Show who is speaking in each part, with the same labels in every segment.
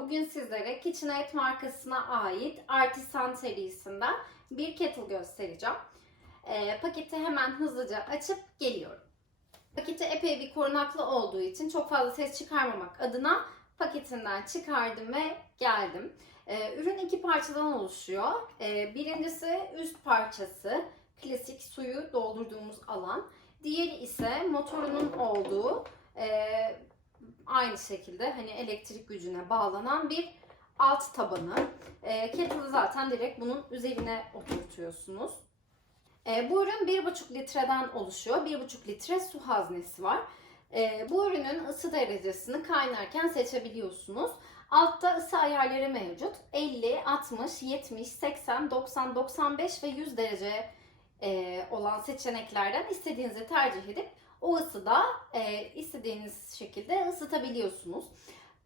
Speaker 1: Bugün sizlere KitchenAid markasına ait Artisan serisinden bir kettle göstereceğim. Ee, paketi hemen hızlıca açıp geliyorum. Paketi epey bir korunaklı olduğu için çok fazla ses çıkarmamak adına paketinden çıkardım ve geldim. Ee, ürün iki parçadan oluşuyor. Ee, birincisi üst parçası, klasik suyu doldurduğumuz alan. Diğeri ise motorunun olduğu e, aynı şekilde hani elektrik gücüne bağlanan bir alt tabanı. E, kettle'ı zaten direkt bunun üzerine oturtuyorsunuz. E, bu ürün 1,5 litreden oluşuyor. 1,5 litre su haznesi var. E, bu ürünün ısı derecesini kaynarken seçebiliyorsunuz. Altta ısı ayarları mevcut. 50, 60, 70, 80, 90, 95 ve 100 derece e, olan seçeneklerden istediğinizi tercih edip o ısıda e, istediğiniz şekilde ısıtabiliyorsunuz.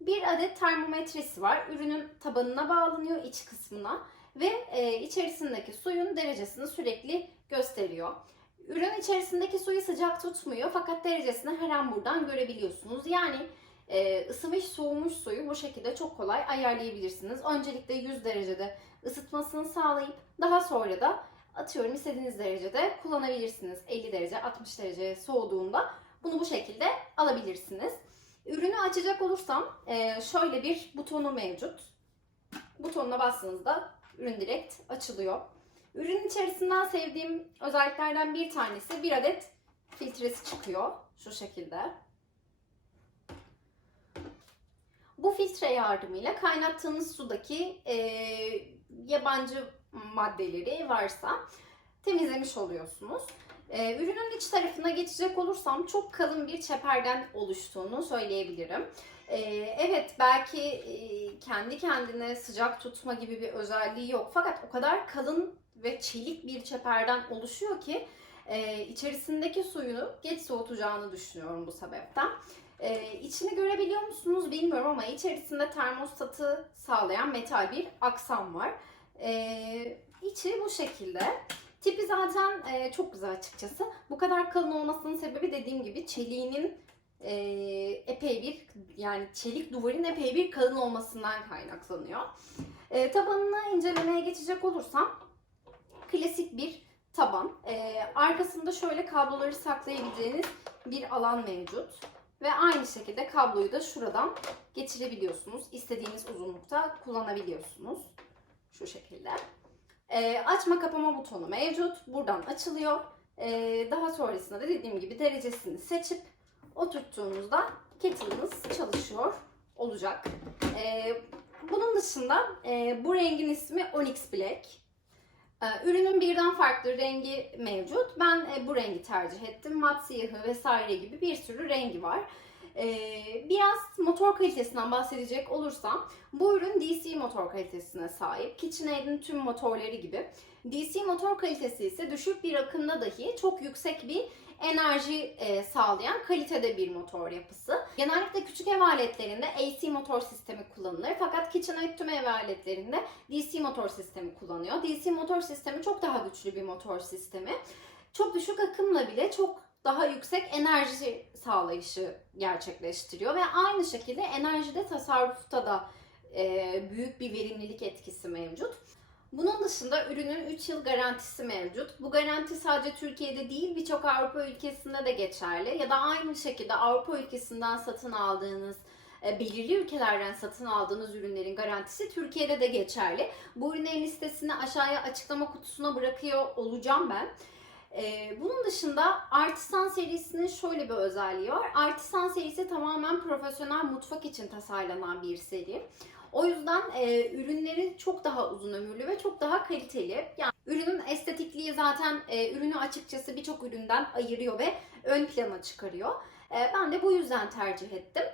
Speaker 1: Bir adet termometresi var. Ürünün tabanına bağlanıyor iç kısmına ve e, içerisindeki suyun derecesini sürekli gösteriyor. Ürün içerisindeki suyu sıcak tutmuyor fakat derecesini her an buradan görebiliyorsunuz. Yani e, ısımış soğumuş suyu bu şekilde çok kolay ayarlayabilirsiniz. Öncelikle 100 derecede ısıtmasını sağlayıp daha sonra da atıyorum istediğiniz derecede kullanabilirsiniz. 50 derece, 60 derece soğuduğunda bunu bu şekilde alabilirsiniz. Ürünü açacak olursam e, şöyle bir butonu mevcut. Butonuna bastığınızda ürün direkt açılıyor. Ürünün içerisinden sevdiğim özelliklerden bir tanesi bir adet filtresi çıkıyor şu şekilde. Bu filtre yardımıyla kaynattığınız sudaki e, yabancı maddeleri varsa temizlemiş oluyorsunuz. Ee, ürünün iç tarafına geçecek olursam çok kalın bir çeperden oluştuğunu söyleyebilirim. Ee, evet belki e, kendi kendine sıcak tutma gibi bir özelliği yok. Fakat o kadar kalın ve çelik bir çeperden oluşuyor ki e, içerisindeki suyunu geç soğutacağını düşünüyorum bu sebepten. Ee, içini görebiliyor musunuz bilmiyorum ama içerisinde termostatı sağlayan metal bir aksam var. Ee, içi bu şekilde. Tipi zaten e, çok güzel açıkçası. Bu kadar kalın olmasının sebebi dediğim gibi çeliğinin e, epey bir yani çelik duvarın epey bir kalın olmasından kaynaklanıyor. E, tabanını incelemeye geçecek olursam klasik bir taban. E, arkasında şöyle kabloları saklayabileceğiniz bir alan mevcut. Ve aynı şekilde kabloyu da şuradan geçirebiliyorsunuz. İstediğiniz uzunlukta kullanabiliyorsunuz. Şu şekilde. Ee, açma kapama butonu mevcut. Buradan açılıyor. Ee, daha sonrasında da dediğim gibi derecesini seçip oturttuğunuzda kettle'ınız çalışıyor olacak. Ee, bunun dışında e, bu rengin ismi Onyx Black. Ürünün birden farklı rengi mevcut. Ben e, bu rengi tercih ettim. Mat siyahı vesaire gibi bir sürü rengi var. Ee, biraz motor kalitesinden bahsedecek olursam bu ürün DC motor kalitesine sahip. KitchenAid'in tüm motorları gibi. DC motor kalitesi ise düşük bir akımda dahi çok yüksek bir enerji e, sağlayan kalitede bir motor yapısı. Genellikle küçük ev aletlerinde AC motor sistemi kullanılır. Fakat KitchenAid tüm ev aletlerinde DC motor sistemi kullanıyor. DC motor sistemi çok daha güçlü bir motor sistemi. Çok düşük akımla bile çok daha yüksek enerji sağlayışı gerçekleştiriyor ve aynı şekilde enerjide tasarrufta da e, büyük bir verimlilik etkisi mevcut. Bunun dışında ürünün 3 yıl garantisi mevcut. Bu garanti sadece Türkiye'de değil birçok Avrupa ülkesinde de geçerli ya da aynı şekilde Avrupa ülkesinden satın aldığınız e, belirli ülkelerden satın aldığınız ürünlerin garantisi Türkiye'de de geçerli. Bu ürünlerin listesini aşağıya açıklama kutusuna bırakıyor olacağım ben. Ee, bunun dışında Artisan serisinin şöyle bir özelliği var. Artisan serisi tamamen profesyonel mutfak için tasarlanan bir seri. O yüzden e, ürünleri çok daha uzun ömürlü ve çok daha kaliteli. Yani ürünün estetikliği zaten e, ürünü açıkçası birçok üründen ayırıyor ve ön plana çıkarıyor. E, ben de bu yüzden tercih ettim.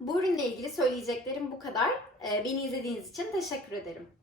Speaker 1: Bu ürünle ilgili söyleyeceklerim bu kadar. E, beni izlediğiniz için teşekkür ederim.